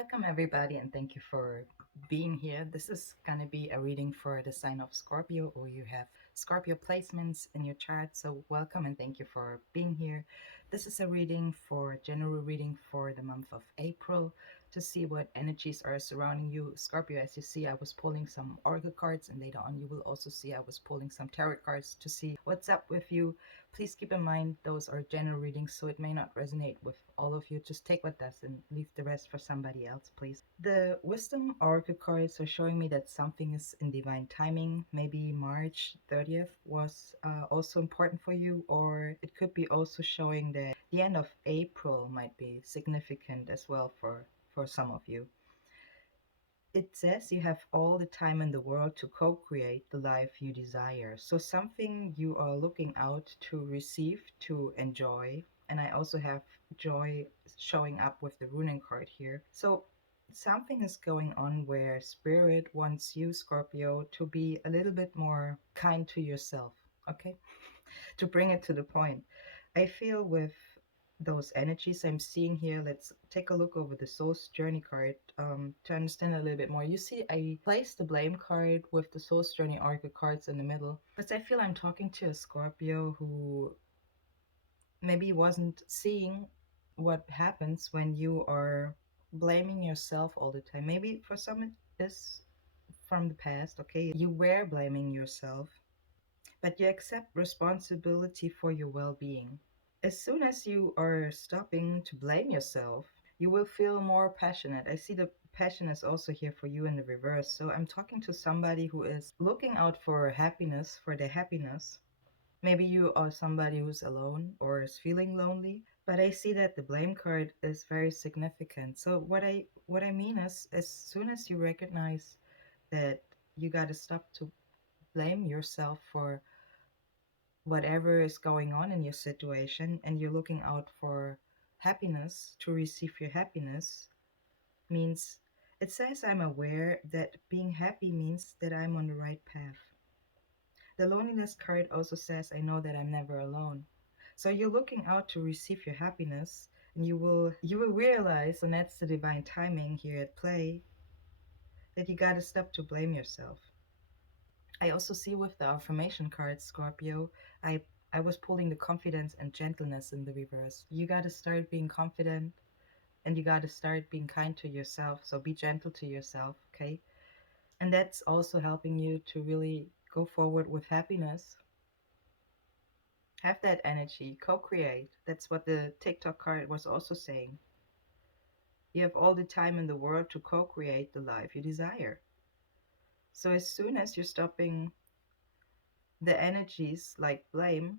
Welcome, everybody, and thank you for being here. This is going to be a reading for the sign of Scorpio, or you have Scorpio placements in your chart. So, welcome and thank you for being here. This is a reading for general reading for the month of April to see what energies are surrounding you. Scorpio, as you see, I was pulling some oracle cards, and later on, you will also see I was pulling some tarot cards to see what's up with you. Please keep in mind those are general readings, so it may not resonate with all of you. Just take what does and leave the rest for somebody else, please. The wisdom oracle cards are showing me that something is in divine timing. Maybe March 30th was also important for you, or it could be also showing that the end of April might be significant as well for some of you. It says you have all the time in the world to co-create the life you desire. So something you are looking out to receive, to enjoy. And I also have joy showing up with the runing card here. So something is going on where spirit wants you, Scorpio, to be a little bit more kind to yourself. Okay? To bring it to the point. I feel with those energies I'm seeing here, let's take a look over the Soul's Journey card to understand a little bit more. You see, I placed the Blame card with the Soul's Journey Oracle cards in the middle because I feel I'm talking to a Scorpio who maybe wasn't seeing what happens when you are blaming yourself all the time. Maybe for some it is from the past, okay? You were blaming yourself, but you accept responsibility for your well being. As soon as you are stopping to blame yourself, you will feel more passionate. I see the passion is also here for you in the reverse. So I'm talking to somebody who is looking out for happiness, for their happiness. Maybe you are somebody who's alone or is feeling lonely, but I see that the blame card is very significant. So what I mean is as soon as you recognize that you got to stop to blame yourself for whatever is going on in your situation and you're looking out for happiness to receive your happiness means it says I'm aware that being happy means that I'm on the right path. The loneliness card also says I know that I'm never alone. So you're looking out to receive your happiness and you will realize, and that's the divine timing here at play, that you got to stop to blame yourself. I also see with the affirmation cards, Scorpio, I I was pulling the confidence and gentleness in the reverse. You got to start being confident and you got to start being kind to yourself. So be gentle to yourself, okay? And that's also helping you to really go forward with happiness. Have that energy, co create. That's what the TikTok card was also saying. You have all the time in the world to co create the life you desire. So as soon as you're stopping the energies like blame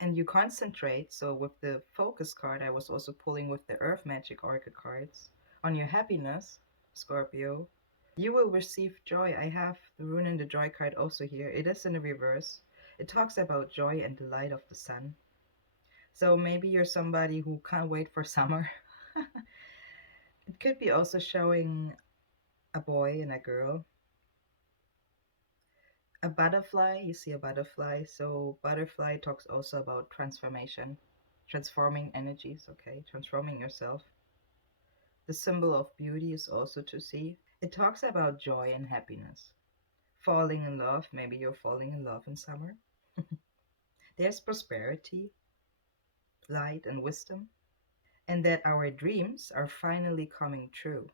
and you concentrate, so with the focus card I was also pulling with the earth magic oracle cards, on your happiness, Scorpio, you will receive joy. I have the rune and the joy card also here. It is in the reverse. It talks about joy and the light of the sun. So maybe you're somebody who can't wait for summer. It could be also showing a boy and a girl. A butterfly, you see a butterfly. So butterfly talks also about transformation, transforming energies, okay, transforming yourself. The symbol of beauty is also to see. It talks about joy and happiness. Falling in love, maybe you're falling in love in summer. There's prosperity, light, and wisdom, and that our dreams are finally coming true.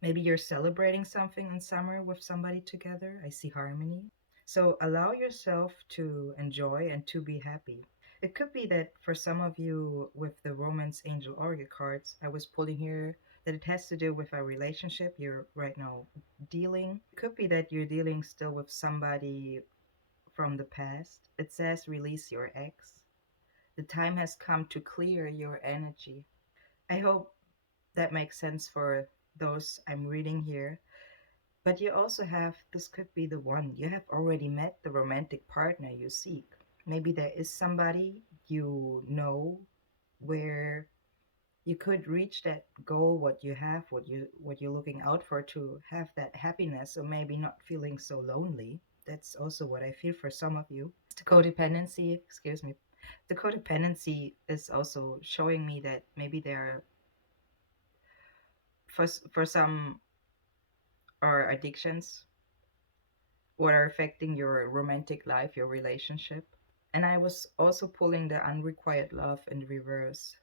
Maybe you're celebrating something in summer with somebody together. I see harmony. So allow yourself to enjoy and to be happy. It could be that for some of you with the Romance Angel Oracle cards, I was pulling here that it has to do with a relationship you're right now dealing. It could be that you're dealing still with somebody from the past. It says release your ex. The time has come to clear your energy. I hope that makes sense for those I'm reading here. But you also have, this could be the one. You have already met the romantic partner you seek. Maybe there is somebody you know where you could reach that goal, what you have, what you're looking out for to have that happiness, or maybe not feeling so lonely. That's also what I feel for some of you. The codependency, excuse me. The codependency is also showing me that maybe there are For some are addictions, what are affecting your romantic life, your relationship. And I was also pulling the unrequited love in reverse.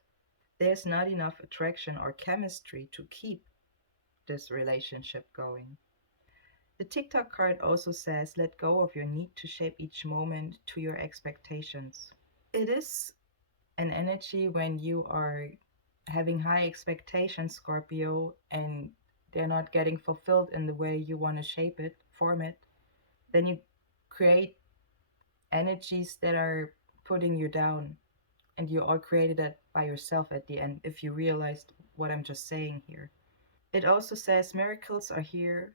There's not enough attraction or chemistry to keep this relationship going. The TikTok card also says let go of your need to shape each moment to your expectations. It is an energy when you are having high expectations, Scorpio, and they're not getting fulfilled in the way you want to shape it, form it. Then you create energies that are putting you down, and you all created that by yourself at the end, if you realized what I'm just saying here. It also says miracles are here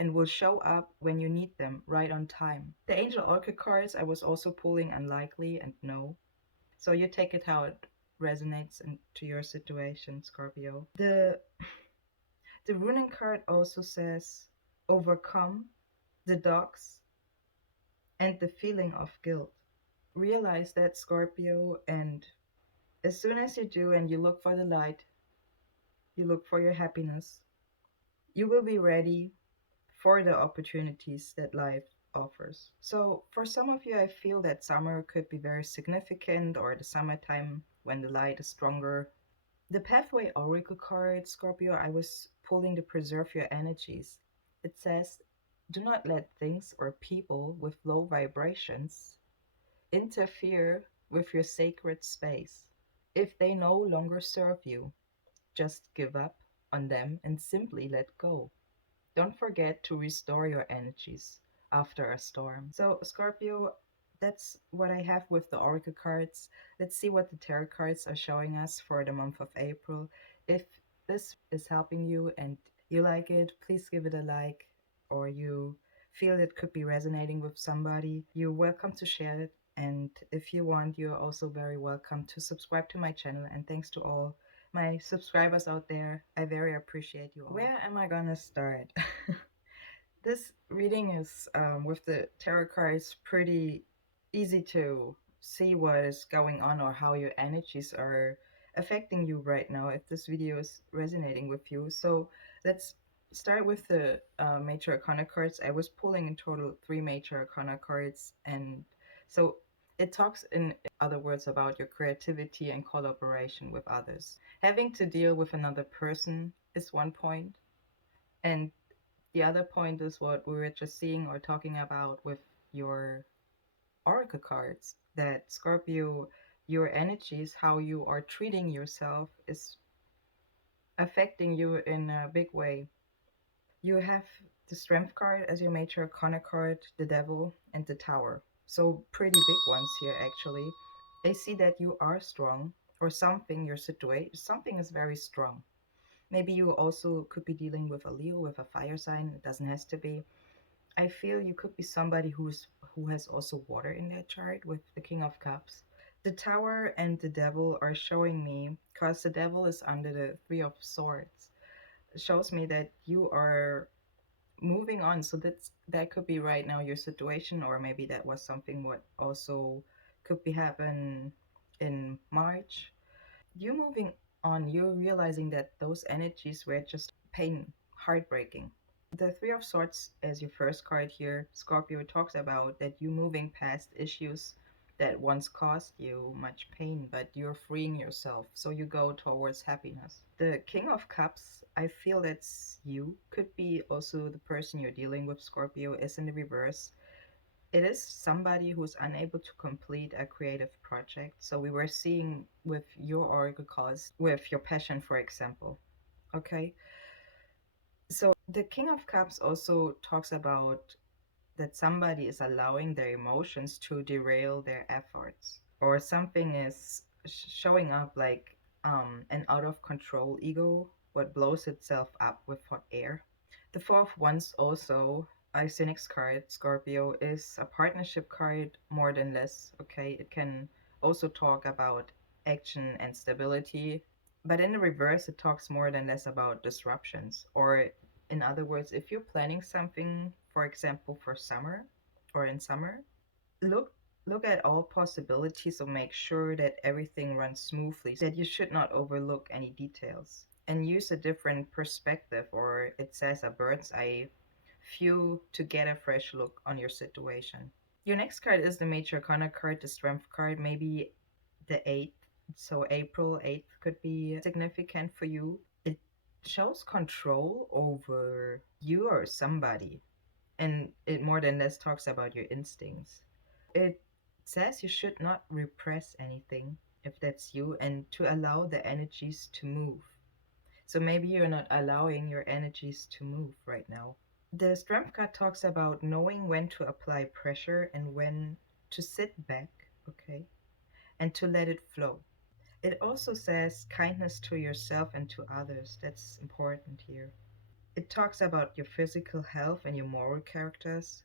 and will show up when you need them right on time. The angel oracle cards I was also pulling unlikely and no. So you take it how it resonates into your situation, Scorpio. The runing card also says overcome the dogs and the feeling of guilt. Realize that, Scorpio, and as soon as you do and you look for the light, you look for your happiness, you will be ready for the opportunities that life offers. So, for some of you, I feel that summer could be very significant, or the summertime when the light is stronger. The Pathway Oracle card, Scorpio, I was pulling to preserve your energies. It says, do not let things or people with low vibrations interfere with your sacred space. If they no longer serve you, just give up on them and simply let go. Don't forget to restore your energies after a storm. So, Scorpio, that's what I have with the Oracle cards. Let's see what the tarot cards are showing us for the month of April. If this is helping you and you like it, please give it a like, or you feel it could be resonating with somebody, you're welcome to share it. And if you want, you're also very welcome to subscribe to my channel. And thanks to all my subscribers out there. I very appreciate you all. Where am I gonna start? This reading is with the tarot cards pretty easy to see what is going on or how your energies are affecting you right now if this video is resonating with you. So let's start with the major arcana cards. I was pulling in total three major arcana cards, and so it talks in other words about your creativity and collaboration with others. Having to deal with another person is one point, and the other point is what we were just seeing or talking about with your oracle cards, that Scorpio, your energies, how you are treating yourself is affecting you in a big way. You have the Strength card as your major arcana card, the Devil, and the Tower. So pretty big ones here actually. They see that you are strong, or something, your situation, something is very strong. Maybe you also could be dealing with a Leo, with a fire sign. It doesn't have to be. I feel you could be somebody who has also water in their chart with the King of Cups. The Tower and the Devil are showing me, because the Devil is under the Three of Swords. It shows me that you are moving on. So that could be right now your situation, or maybe that was something what also could be happen in March. You moving on, you're realizing that those energies were just pain, heartbreaking. The Three of Swords, as your first card here, Scorpio, talks about that you moving past issues that once caused you much pain, but you're freeing yourself, so you go towards happiness. The King of Cups, I feel that's you. Could be also the person you're dealing with, Scorpio, is in the reverse. It is somebody who's unable to complete a creative project. So we were seeing with your oracle cards, with your passion, for example. Okay, so the King of Cups also talks about that somebody is allowing their emotions to derail their efforts, or something is showing up like an out of control ego, what blows itself up with hot air. The Four of Wands also, Icenic's card, Scorpio, is a partnership card more than less. Okay, it can also talk about action and stability, but in the reverse, it talks more than less about disruptions. Or, in other words, if you're planning something, for example, for summer or in summer, look look at all possibilities, so make sure that everything runs smoothly, that you should not overlook any details. and use a different perspective, or it says a bird's eye view to get a fresh look on your situation. Your next card is the Major Arcana card, the Strength card, maybe the 8th. So April 8th could be significant for you. It shows control over you or somebody, and it more than less talks about your instincts. It says you should not repress anything if that's you, and to allow the energies to move. So maybe you're not allowing your energies to move right now. The Strength card talks about knowing when to apply pressure and when to sit back, okay, and to let it flow. It also says kindness to yourself and to others. That's important here. It talks about your physical health and your moral characters,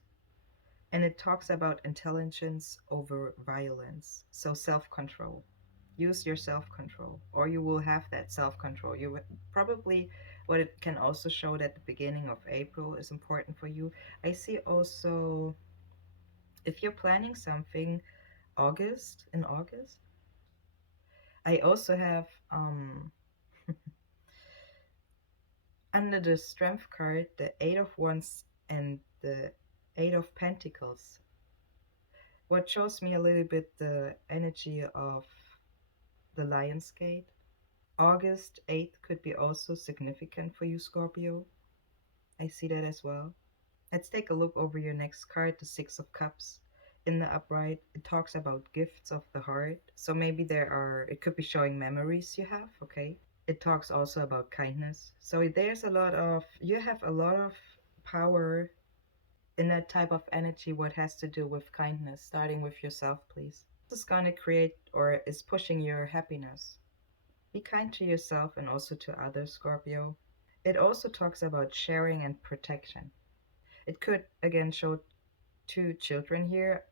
and it talks about intelligence over violence. So self control. Use your self control, or you will have that self control. You probably, what it can also show that the beginning of April is important for you. I see also if you're planning something, August. I also have under the Strength card the Eight of Wands and the Eight of Pentacles. What shows me a little bit the energy of the Lion's Gate. August 8th could be also significant for you, Scorpio. I see that as well. Let's take a look over your next card, the Six of Cups. In the upright, it talks about gifts of the heart. So maybe it could be showing memories you have, okay? It talks also about kindness. So you have a lot of power in that type of energy, what has to do with kindness, starting with yourself, please. This is gonna create or is pushing your happiness. Be kind to yourself and also to others, Scorpio. It also talks about sharing and protection. It could again show two children here.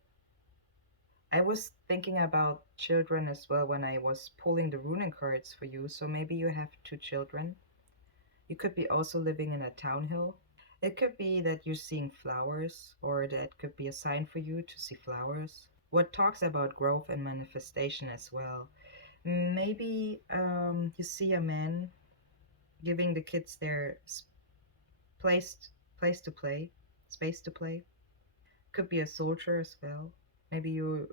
I was thinking about children as well when I was pulling the runing cards for you. So maybe you have two children. You could be also living in a townhill. It could be that you're seeing flowers, or that could be a sign for you to see flowers. What talks about growth and manifestation as well. Maybe you see a man giving the kids their place, place to play, space to play. Could be a soldier as well. Maybe you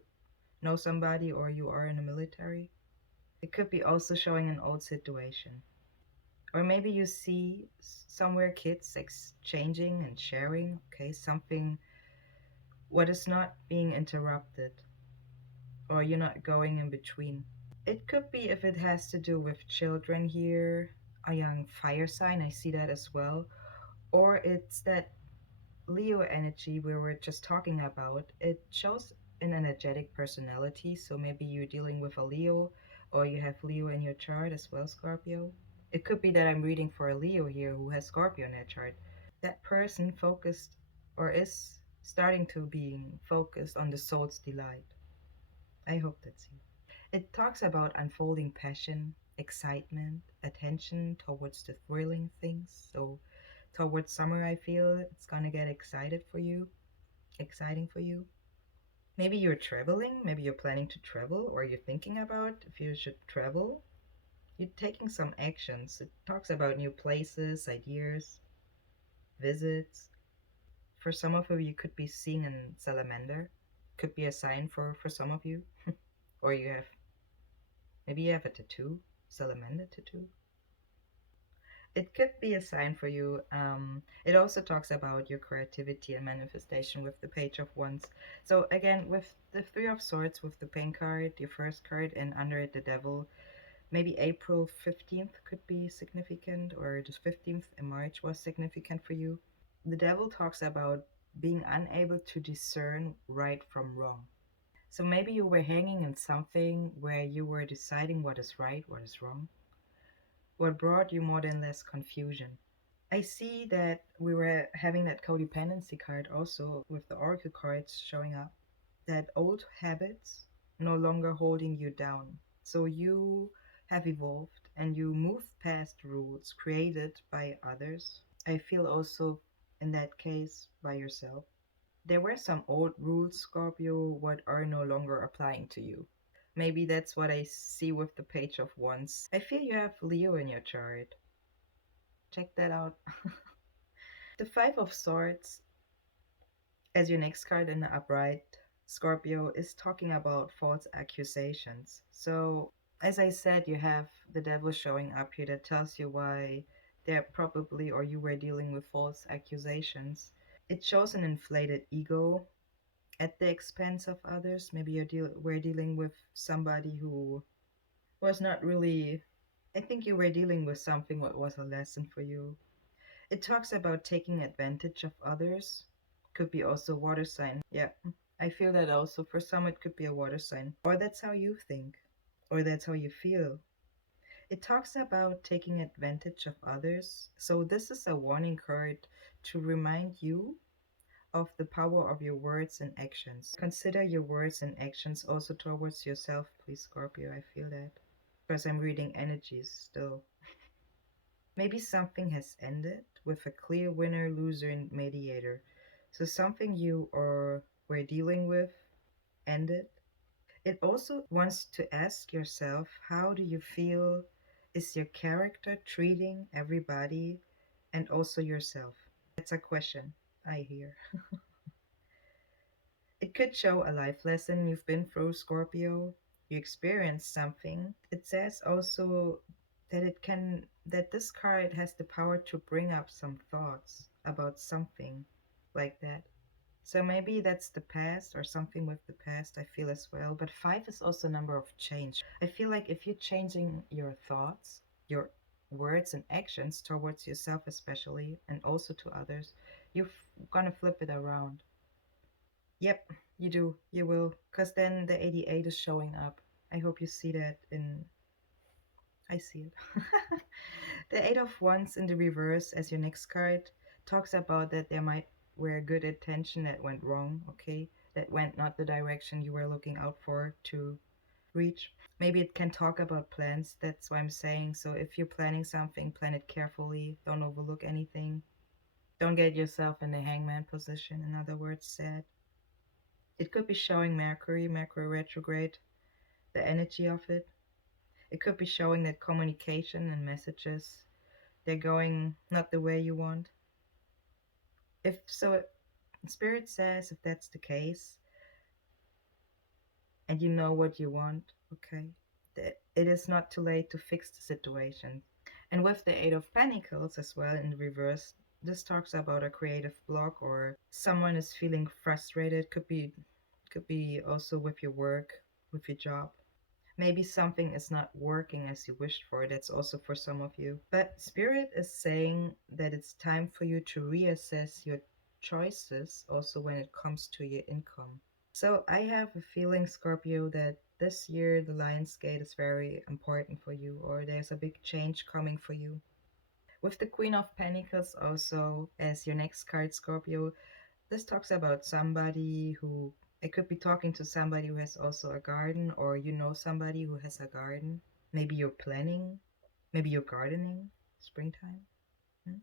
know somebody or you are in the military. It could be also showing an old situation. Or maybe you see somewhere kids exchanging and sharing, okay, something what is not being interrupted, or you're not going in between. It could be if it has to do with children here, a young fire sign, I see that as well. Or it's that Leo energy we were just talking about. It shows an energetic personality, so maybe you're dealing with a Leo, or you have Leo in your chart as well, Scorpio. It could be that I'm reading for a Leo here who has Scorpio in their chart. That person focused or is starting to being focused on the soul's delight. I hope that's you. It talks about unfolding passion, excitement, attention towards the thrilling things. So towards summer, I feel it's gonna get exciting for you. Maybe you're traveling, maybe you're planning to travel, or you're thinking about if you should travel. You're taking some actions. It talks about new places, ideas, visits. For some of you could be seeing a salamander. Could be a sign for some of you. Or maybe you have a tattoo, salamander tattoo. It could be a sign for you. It also talks about your creativity and manifestation with the Page of Wands. So again, with the Three of Swords, with the Pink card, your first card, and under it the Devil, maybe April 15th could be significant, or the 15th in March was significant for you. The Devil talks about being unable to discern right from wrong. So maybe you were hanging in something where you were deciding what is right, what is wrong, what brought you more than less confusion. I see that we were having that codependency card also with the oracle cards showing up, that old habits no longer holding you down. So you have evolved and you moved past rules created by others. I feel also in that case by yourself. There were some old rules, Scorpio, what are no longer applying to you. Maybe that's what I see with the Page of Wands. I feel you have Leo in your chart. Check that out. The Five of Swords, as your next card in the upright, Scorpio, is talking about false accusations. So, as I said, you have the devil showing up here that tells you why they're probably or you were dealing with false accusations. It shows an inflated ego at the expense of others. Maybe we're dealing with somebody who was not really. I think you were dealing with something what was a lesson for you. It talks about taking advantage of others. Could be also water sign. Yeah, I feel that also. For some, it could be a water sign. Or that's how you think. Or that's how you feel. It talks about taking advantage of others. So, this is a warning card to remind you of the power of your words and actions. Consider your words and actions also towards yourself, please, Scorpio. I feel that. Because I'm reading energies still. Maybe something has ended with a clear winner, loser, and mediator. So something you or were dealing with ended. It also wants to ask yourself, how do you feel? Is your character treating everybody and also yourself? That's a question I hear. It could show a life lesson you've been through, Scorpio. You experienced something. It says also that this card has the power to bring up some thoughts about something like that. So maybe that's the past or something with the past, I feel as well. But five is also a number of change. I feel like if you're changing your thoughts, your words and actions towards yourself especially and also to others, you're gonna flip it around. Yep, you do. You will. Because then the 88 is showing up. I hope you see that in. I see it. The Eight of Wands in the reverse as your next card talks about that there might were good intention that went wrong, okay? That went not the direction you were looking out for to reach. Maybe it can talk about plans. That's why I'm saying. So if you're planning something, plan it carefully. Don't overlook anything. Don't get yourself in the hangman position, in other words, said. It could be showing Mercury retrograde, the energy of it. It could be showing that communication and messages, they're going not the way you want. If so, Spirit says if that's the case and you know what you want, okay, it is not too late to fix the situation. And with the Eight of Pentacles as well in reverse, this talks about a creative block or someone is feeling frustrated. Could be also with your work, with your job. Maybe something is not working as you wished for. That's also for some of you. But Spirit is saying that it's time for you to reassess your choices also when it comes to your income. So I have a feeling, Scorpio, that this year the Lion's Gate is very important for you, or there's a big change coming for you. With the Queen of Pentacles also as your next card, Scorpio, this talks about somebody who, it could be talking to somebody who has also a garden, or you know somebody who has a garden. Maybe you're planning, maybe you're gardening, springtime. Hmm?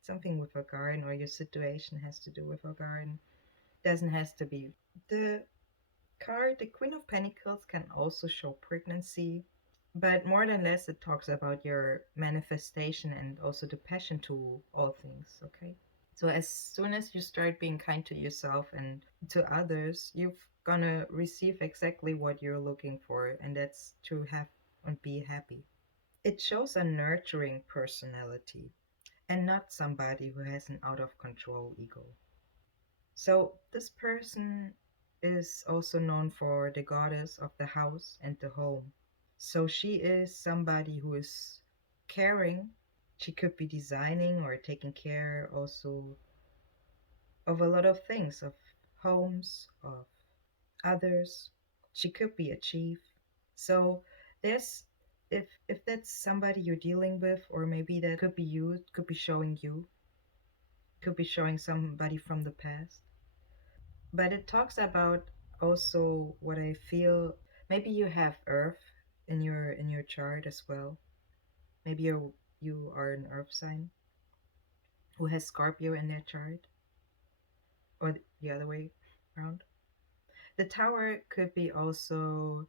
Something with a garden, or your situation has to do with a garden. Doesn't has to be. The card, the Queen of Pentacles, can also show pregnancy, but more than less, it talks about your manifestation and also the passion to all things, okay? So as soon as you start being kind to yourself and to others, you're gonna receive exactly what you're looking for, and that's to have and be happy. It shows a nurturing personality and not somebody who has an out of control ego. So this person is also known for the goddess of the house and the home. So she is somebody who is caring. She could be designing or taking care also of a lot of things, of homes, of others. She could be a chief. So there's, if that's somebody you're dealing with, or maybe that could be you, could be showing you, could be showing somebody from the past. But it talks about also what I feel. Maybe you have Earth in your chart as well. Maybe you are an Earth sign who has Scorpio in their chart, or the other way around. The Tower could be also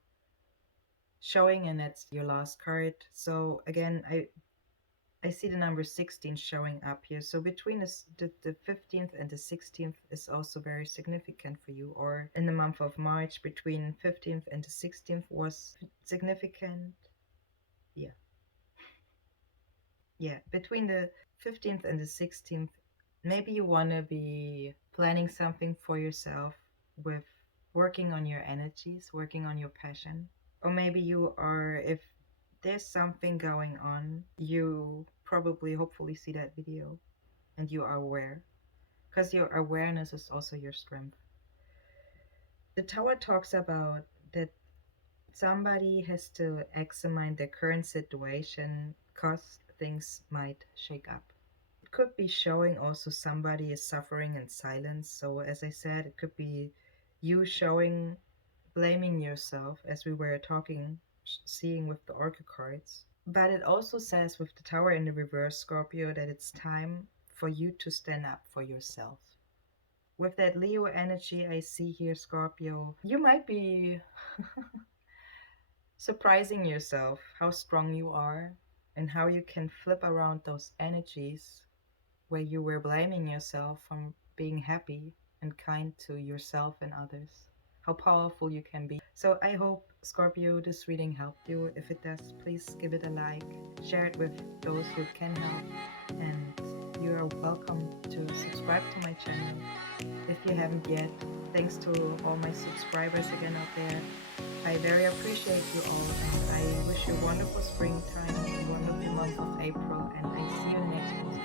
showing, and that's your last card. So again, I see the number 16 showing up here. So between the 15th and the 16th is also very significant for you. Or in the month of March, between 15th and the 16th was significant. Yeah. Yeah. Between the 15th and the 16th, maybe you want to be planning something for yourself with working on your energies, working on your passion. Or maybe you are, if there's something going on, you probably, hopefully, see that video and you are aware. Because your awareness is also your strength. The Tower talks about that somebody has to examine their current situation because things might shake up. It could be showing also somebody is suffering in silence. So, as I said, it could be you showing, blaming yourself, as we were talking, seeing with the Oracle cards. But it also says with the Tower in the reverse, Scorpio, that it's time for you to stand up for yourself. With that Leo energy I see here, Scorpio, you might be surprising yourself how strong you are and how you can flip around those energies where you were blaming yourself from being happy and kind to yourself and others. How powerful you can be. So I hope, Scorpio, this reading helped you. If it does, please give it a like, share it with those who can help, and you are welcome to subscribe to my channel if you haven't yet. Thanks to all my subscribers again out there. I very appreciate you all, and I wish you a wonderful springtime, a wonderful month of April, and I see you next week.